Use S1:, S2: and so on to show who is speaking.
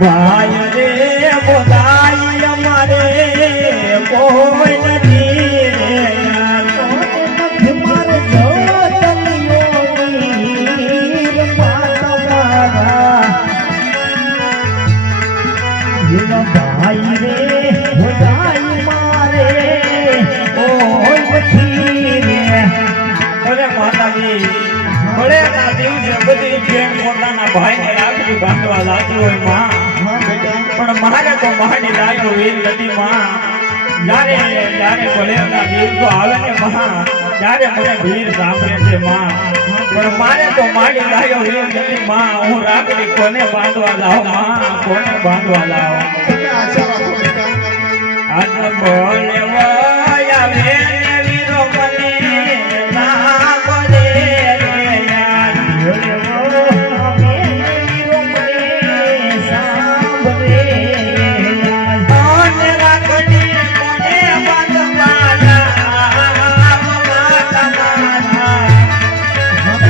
S1: ભાઈ રે બોલા બધી ભાઈને લાગણી બાંધવા લાગ્યો હોય પણ મારે તો મારી લાગ્યો એ નથી માં જ્યારે આવે ને માં ત્યારે મને ભીડ સાંભળે છે માં. પણ મારે તો મારી લાગ્યો હું રાખડી કોને બાંધવા લાવમાં? કોને બાંધવા લાવ? આજનો ભોલે